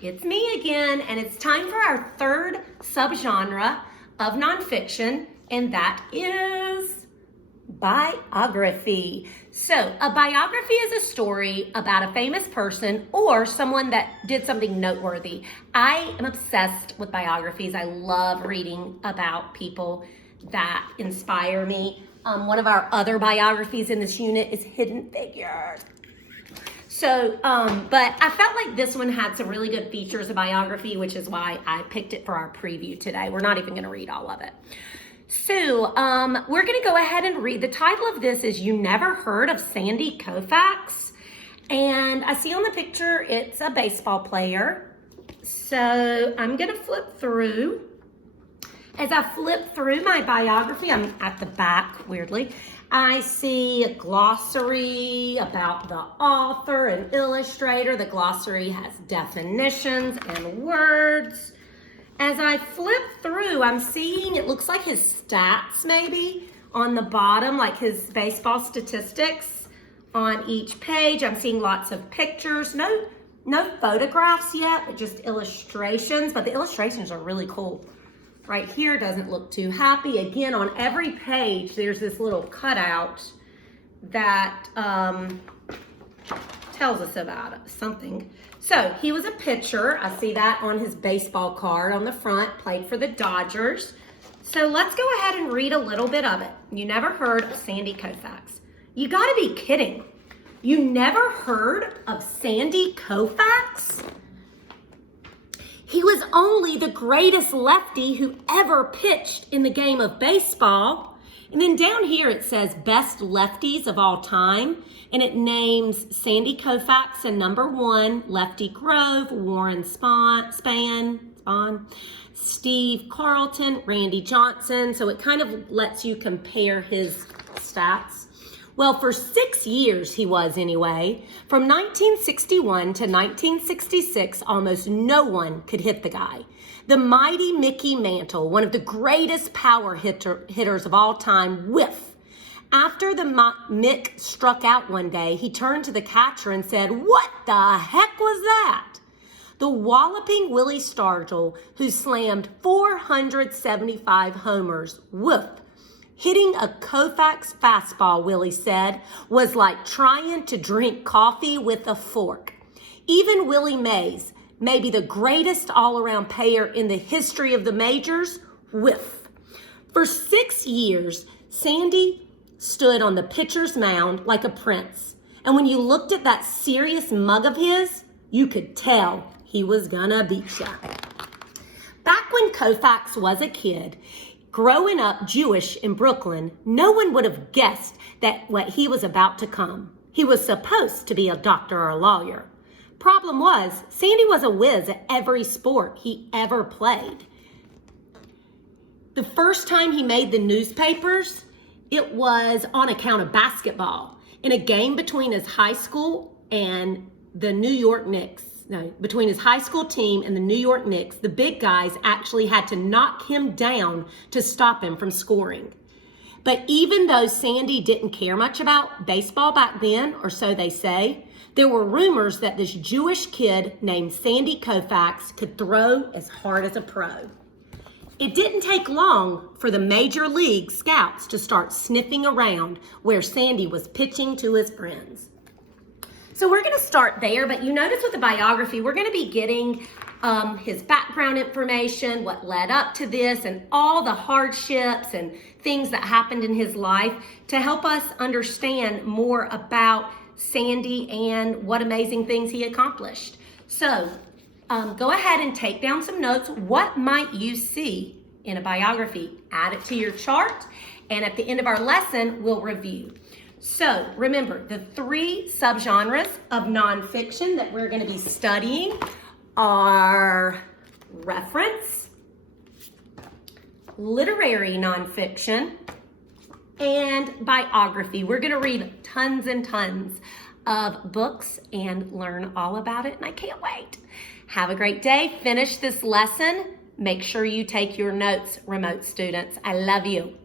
It's me again, and it's time for our third subgenre of nonfiction, and that is biography. So, a biography is a story about a famous person or someone that did something noteworthy. I am obsessed with biographies. I love reading about people that inspire me. One of our other biographies in this unit is Hidden Figures. So, but I felt like this one had some really good features of biography, which is why I picked it for our preview today. We're not even going to read all of it. So, we're going to go ahead and read. The title of this is You Never Heard of Sandy Koufax. And I see on the picture, it's a baseball player. So, I'm going to flip through. As I flip through my biography, I'm at the back, weirdly. I see a glossary about the author and illustrator. The glossary has definitions and words. As I flip through, I'm seeing, it looks like his stats maybe on the bottom, like his baseball statistics on each page. I'm seeing lots of pictures, no photographs yet, but just illustrations. But the illustrations are really cool. Right here doesn't look too happy. Again, on every page, there's this little cutout that tells us about it, something. So he was a pitcher. I see that on his baseball card on the front, played for the Dodgers. So let's go ahead and read a little bit of it. You never heard of Sandy Koufax. You gotta be kidding. You never heard of Sandy Koufax? He was only the greatest lefty who ever pitched in the game of baseball. And then down here it says best lefties of all time. And it names Sandy Koufax and number 1, Lefty Grove, Warren Spahn, Steve Carlton, Randy Johnson. So it kind of lets you compare his stats. Well, for 6 years he was anyway. From 1961 to 1966, almost no one could hit the guy. The mighty Mickey Mantle, one of the greatest power hitters of all time, whiff. After the Mick struck out one day, he turned to the catcher and said, "What the heck was that?" The walloping Willie Stargell, who slammed 475 homers, woof. Hitting a Koufax fastball, Willie said, was like trying to drink coffee with a fork. Even Willie Mays, maybe the greatest all-around player in the history of the majors, whiff. For 6 years, Sandy stood on the pitcher's mound like a prince. And when you looked at that serious mug of his, you could tell he was gonna beat ya. Back when Koufax was a kid, growing up Jewish in Brooklyn, no one would have guessed that what he was about to come. He was supposed to be a doctor or a lawyer. Problem was, Sandy was a whiz at every sport he ever played. The first time he made the newspapers, it was on account of basketball. In a game between his high school and the New York Knicks. No, between his high school team and the New York Knicks, the big guys actually had to knock him down to stop him from scoring. But even though Sandy didn't care much about baseball back then, or so they say, there were rumors that this Jewish kid named Sandy Koufax could throw as hard as a pro. It didn't take long for the major league scouts to start sniffing around where Sandy was pitching to his friends. So we're going to start there, but you notice with the biography, we're going to be getting his background information, what led up to this, and all the hardships and things that happened in his life to help us understand more about Sandy and what amazing things he accomplished. So go ahead and take down some notes. What might you see in a biography? Add it to your chart, and at the end of our lesson, we'll review. So remember, the 3 subgenres of nonfiction that we're going to be studying are reference, literary nonfiction, and biography. We're going to read tons and tons of books and learn all about it, and I can't wait. Have a great day. Finish this lesson. Make sure you take your notes, remote students. I love you.